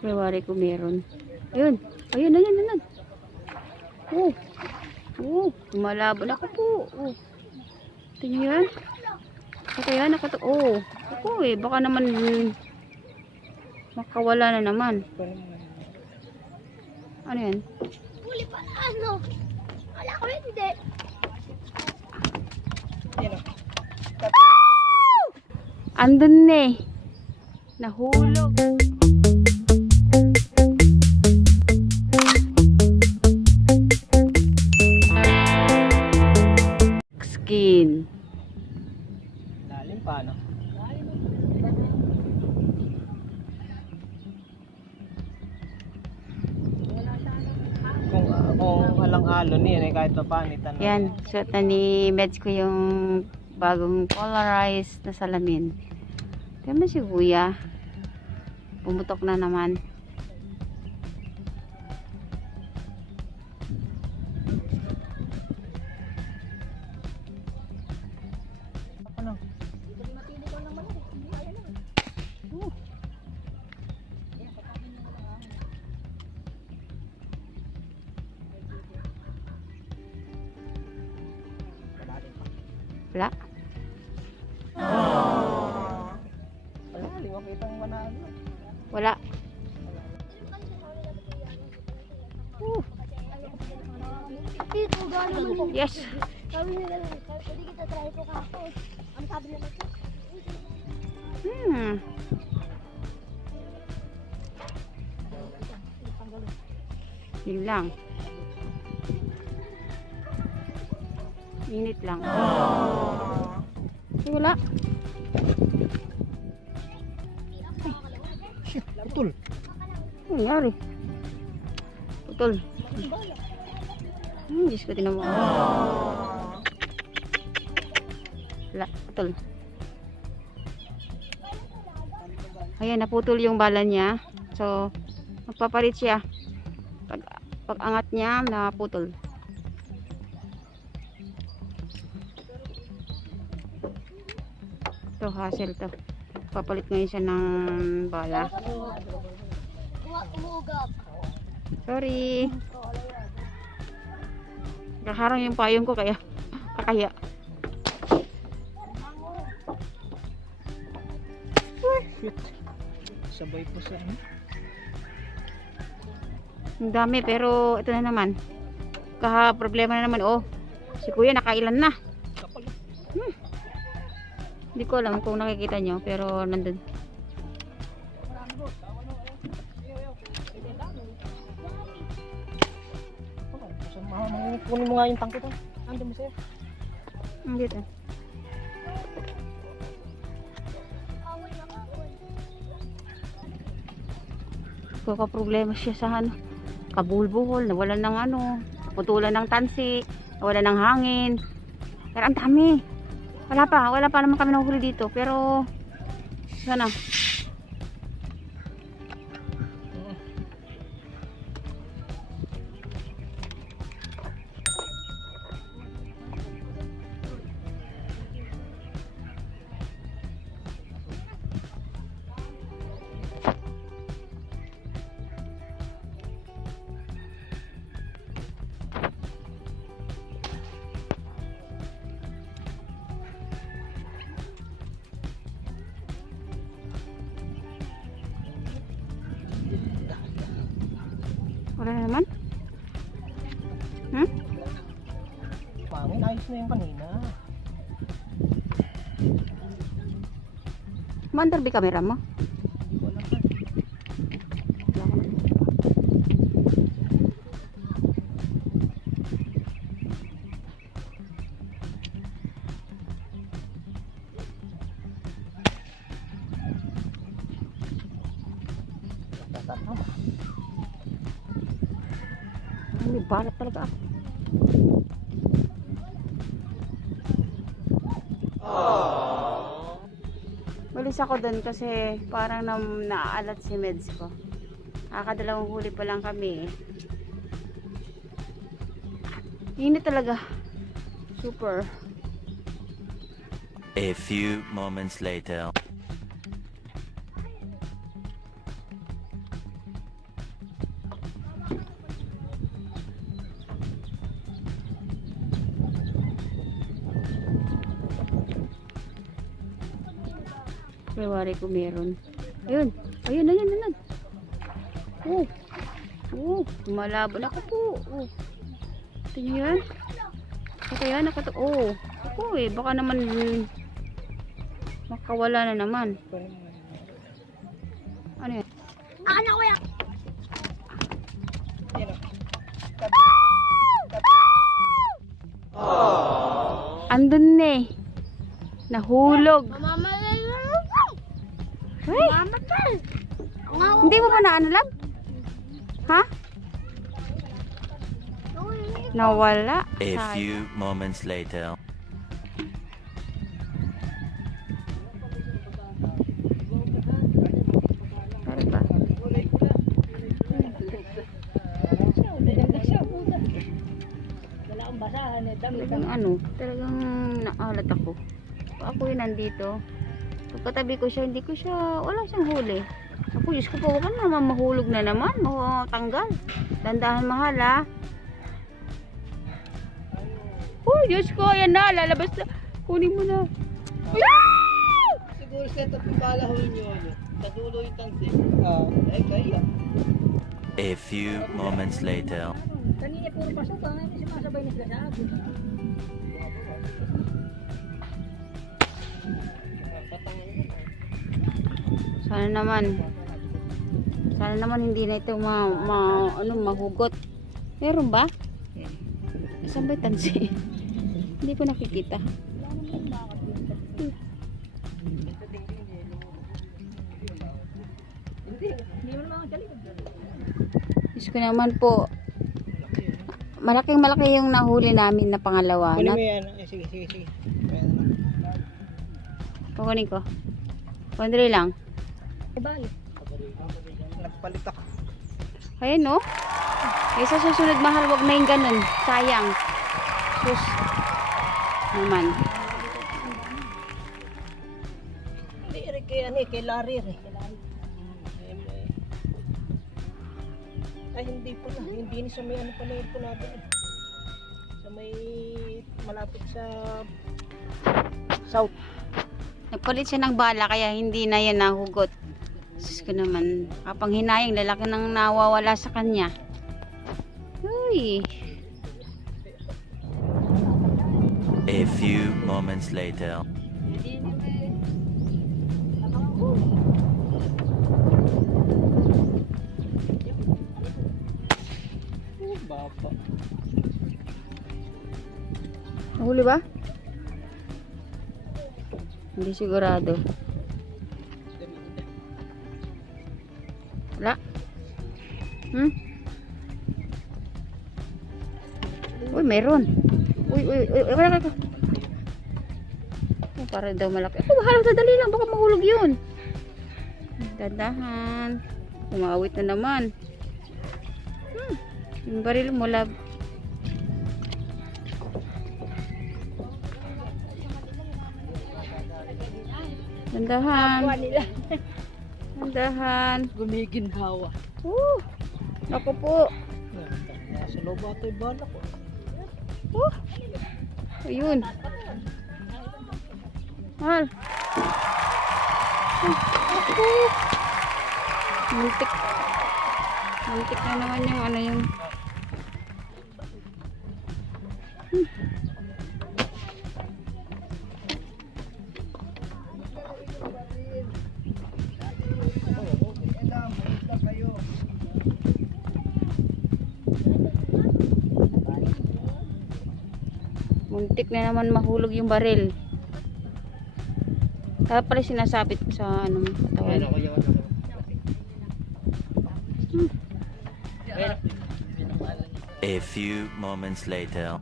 February ko meron. Ayun. Ayun, ayun, ayun. Oh. Oh, lumalabon ako po. Oh. Tingnan yan. Ito yan, oh. Ako baka naman makawala na naman. Ano yan? Huli pa na ano? Wala ko hindi. Andun na eh. Nahulog. Skin. Lalim pa, no? Kung alang-alon yan, kahit pa paano itanong. Yan, suot na ni Meds ko yung bagong polarized na salamin. Kaya mo si Kuya. Pumutok na naman. Ano? Wala. Wala, hindi mo kitang manalo. Wala. Dito, gano'n naman. Yes. Sabi nila lang, pwede kita try ko kako. Ang sabi naman ko. Yun lang. Init lang. Wala. Shit, putol. Ano nangyari? Putol. Diyos ko, tinan mo. Wala, putol. Ayan, naputol yung bala niya. So, magpapalit siya. Pag angat niya, naputol. Ito, hassle to. Papalit ngayon siya ng bala. Umugap. Sorry. Kaharang yung payong ko kaya kakaya. Shit. Sabay po sa ano. Ang dami pero ito na naman. Problema na naman. Oh, si Kuya nakailan na. Hindi ko alam kung nakikita nyo pero nandun. Kunin mo nga yung tangke to. Andun mo sa'yo. Dito. Problema siya sa ano. Kabulbuhol, nawalan ng ano, putulan ng tansi, nawalan ng hangin. Pero ang dami. Wala pa naman kami nahuli dito. Pero sana. Wala na naman? Pangin, ayos na yung kanina. Maandar ba camera mo? Wala pa. May balat talaga ako. Malis ako doon kasi parang naaalat si Meds ko. Nakakadalawang huli pa lang kami. Init talaga. Super. A few moments later. February ko meron. Ayun. Ayun. Oh. Oh, malabo na ako po. Oh. Ito nyo yan. Ito yan, oh. Ako baka naman makawala na naman. Ano yan? Anak ko yan. Andun na eh. Nahulog. Mamamatay. Ay, Mamamatay. hindi mo ba na ano lang? Ha? Nawala. A Sayang. few moments later. Ano ba? Wala akong basahan eh. Talagang talagang naalat ako. Ako yung nandito. Pagkatabi ko siya, wala siyang huli. Ako, Diyos ko po, huwag ka naman mahulog na naman, matanggal. Dandahan mahal ha. Oh, Diyos ko, ayan na, lalabas na. Kunin mo na. Siguro set up yung balahon nyo. Sa dulo yung tansik. Ay, kaya. A few moments later. Kanina puro pasok. Ngayon sumasabay na sila sa akin. Sana naman hindi na ito mahugot. Meron ba? Saan ba yung tansi? Hindi ko nakikita. Hindi mo naman galing. Diyos ko naman po. Malaki yung nahuli namin na pangalawa. Kunin mo yan. Sige. Kukunin ko. Kondre lang. Balik. Nagpalit ako. Ayan no. Sa susunod mahal, wag na yung ganun. Sayang. Sus. Naman. Hindi rin kay Larry rin. Ay, hindi pala. Hindi ni sa may ano pala ito natin. Sa may malapit sa south. Nagpalit siya ng bala kaya hindi na yan nahugot. Sus ko naman. Kapang hinayang lalaki nang nawawala sa kanya. Uy. A few moments later. Baba. Nahuli ba? Hindi sigurado. Wala. Uy, meron. Uy, wala ka. Para daw malaki. Ako, bahala sa dali lang. Baka mahulog yun. Dandahan. Umawit na naman. Yung baril mo, lab. Dandahan. Dandahan. Gumiginhawa. Ako po. Nasa loob ato yung bala ko. Ayun. Mahal. Ako. Muntik. Muntik na naman yung ano yung. Muntik na naman mahulog yung baril. Kaya pala sinasabit ko sa ano, katawan. A few moments later.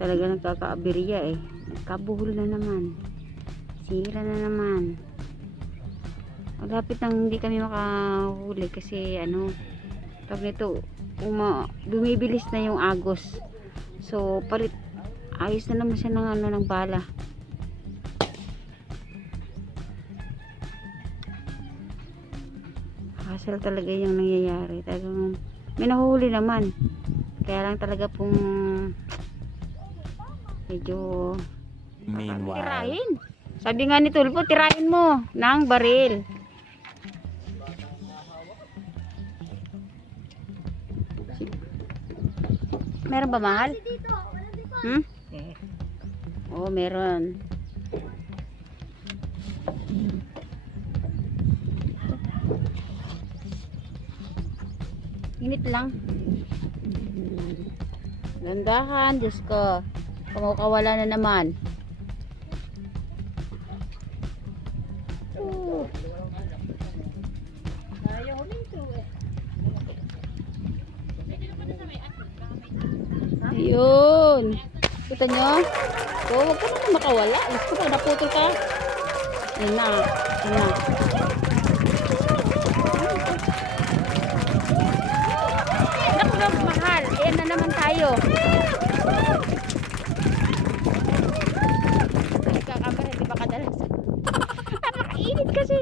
Talaga nagkakaabirya eh. Nagkabuhol na naman. Sira na naman. Malapit nang hindi kami makahuli kasi ano, tawag nito, bumibilis na yung agos. So palit, ayos na naman siya ng ano, ng bala. Hassle talaga yung nangyayari. Talagang may nahuhuli naman. Kaya lang talaga pong medyo Meanwhile. tirahin. Sabi nga ni Tulpo, tirahin mo ng baril. Meron ba mahal? Dito, wala dito. Hmm? Oo, meron. Init lang. Gandahan, Diyos ko. Kumukawala na naman. Ayaw nito eh. Ayun. Kita nyo? So, huwag ka naman makawala. Alas ko pa, naputol ka. Yan na. Yan na. Naku na, mahal. Ayan na naman tayo. Ay, kakamera, di ba kadalas? Napakainit kasi.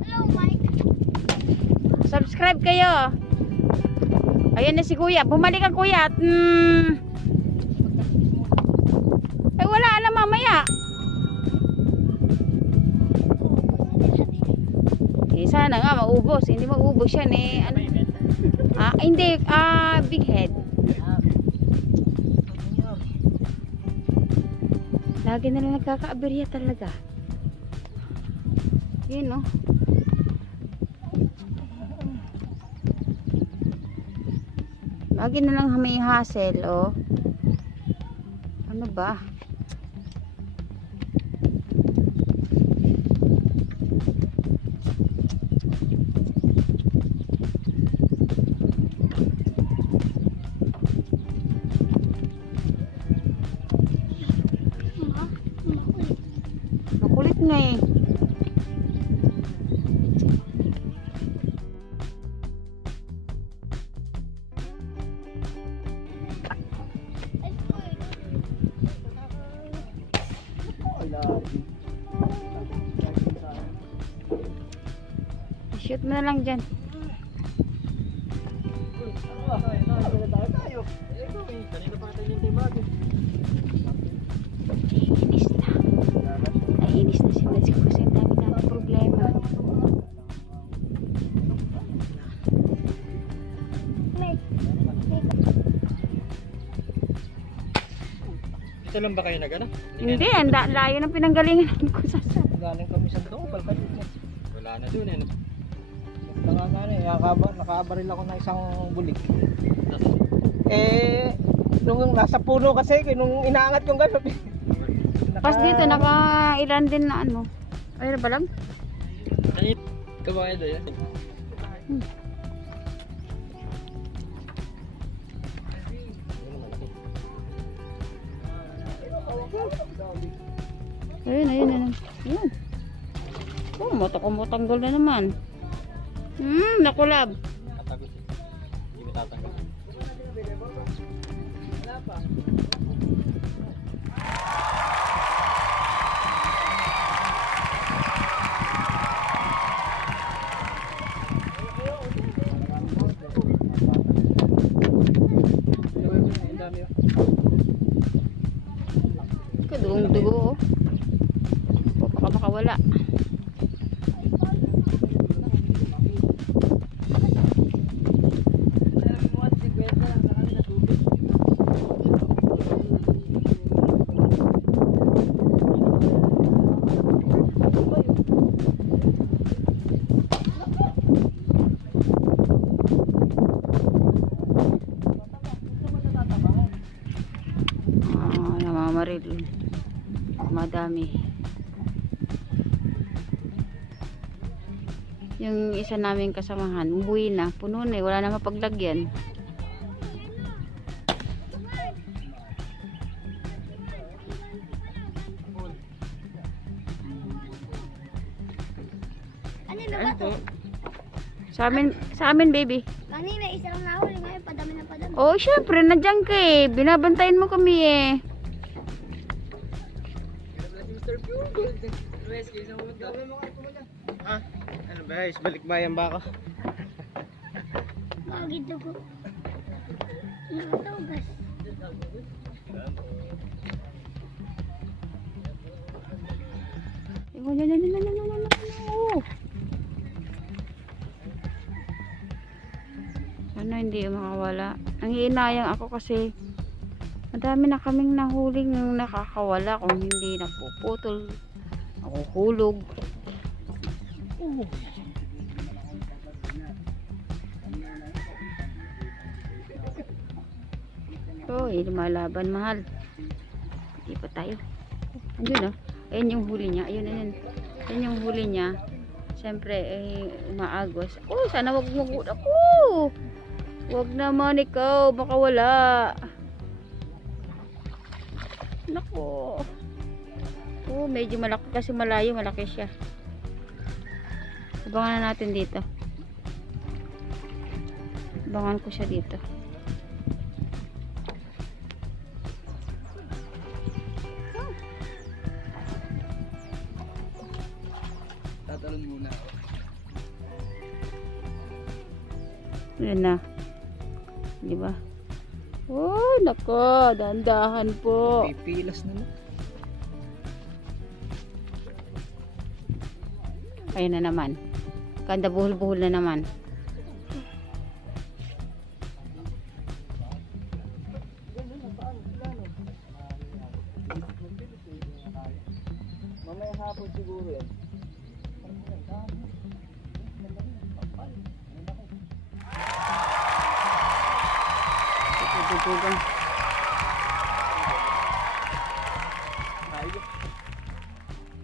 Hello, Mike. Subscribe kayo. Ayan na si Kuya. Bumalik ang Kuya. Ay, wala na mamaya. Eh, sana nga maubos. Hindi maubos yan eh. Ano? Hindi. Big head. Lagi na lang nagkakaaberya talaga. Yun, no? Lagi na lang may hassle, oh. Ano ba? Makulit nga eh. Shoot mo na lang dyan. Naiinis na. Naiinis na si Nancy kasi ang dami problema. Dito lang ba kayo nag-ano? Hindi, layo ng pinanggalingan ko sa Galing kami sa doon, balkan dito. Wala na doon eh. Nakabaril ako ng isang bulik. Eh, nung nasa puno kasi, nung inaangat kong gano'n. Pas dito, naka-ilan din na ano. Ay, ba lang? Kabayan doon yan. Ayun. Ayun. Oh, mototanggol na naman. Nakulab. Tatagos eh. Hindi ba tatanggal? Wala pa. Kadugong-dugo, oh. Baka makawala. Namamaril. Madami. Yung isa namin kasamahan, umuwi na, puno na, wala na mapaglagyan. Kanina ba to? Sa amin baby. Kanina isa lang nahuli, ngayon padami na padami. Oh, syempre, nandiyan ka eh. Binabantayan mo kami eh. Ha? Ano ba? Balikbayan ba ako? Lagi dugo. Nakatugas. Sana hindi makawala. Nangiinayang ako kasi madami na kaming nahuling nakakawala kung hindi napuputol, nakuhulog. Lumalaban mahal. Hindi pa tayo. Andun oh. Ayun yung huli niya. Ayun. Ayun yung huli niya. Siyempre, umaagos. Oh, sana wag mo. Ako! Wag naman ikaw. Baka wala. Nako. Oh, medyo malaki kasi malayo. Malaki siya. Abangan na natin dito. Abangan ko siya dito. Tatalon muna ako. Yan na. Di ba? Oh, nako, dahan-dahan po. Pipilas na. Ayun na naman. Kanda buhol-buhol na naman. Mamaya hapon siguro yan. Tutugan.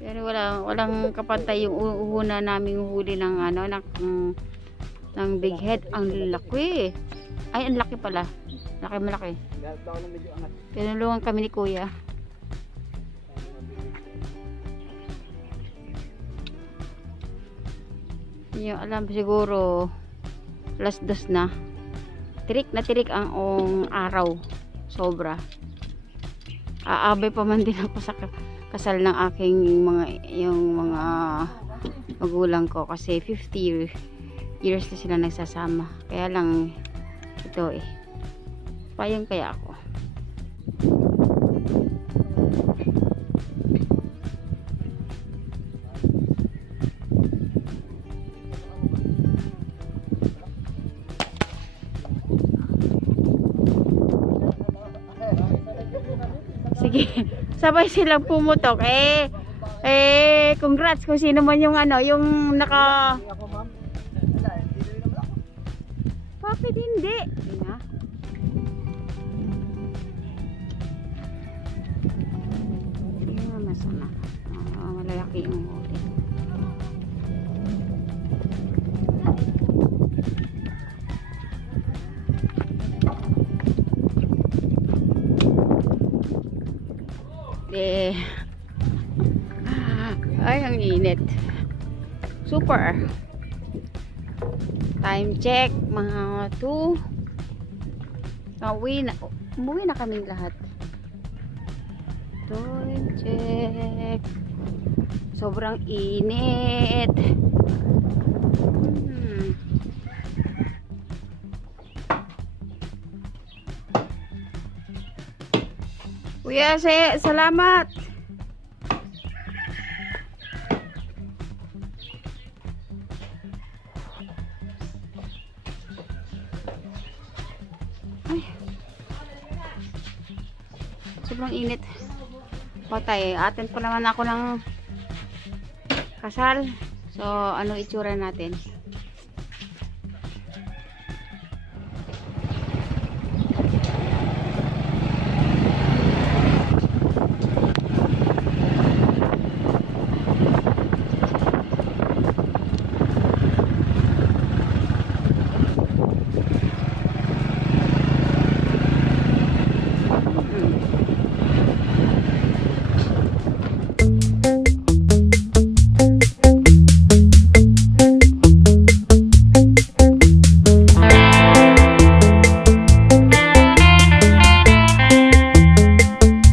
Pero walang kapantay yung uhuna naming huli ng ng big head. Ang laki. Ay, ang laki pala. Malaki. Galit ako ng medyo angat. Tinulungan kami ni Kuya. Hindi nyo alam siguro alas 2 na. Tirik na tirik ang araw. Sobra. Aabay pa man din ako sa kasal ng aking mga magulang ko kasi 50 years na sila nagsasama. Kaya lang ito payang kaya ako. Sige, sabay silang pumutok. Congrats kung sino man yung yung naka... Ako ma'am. Wala, hindi rin naman ako. Bakit hindi? Hindi na. Masama. Malalaki yung huli. Ay, ang init. Super. Time check, mga 2. Umuwi na kaming lahat. Time check. Sobrang init. Kuya, salamat. Ay. Sobrang init. Patay. Attend pa naman ako ng kasal. So, ano itsura natin?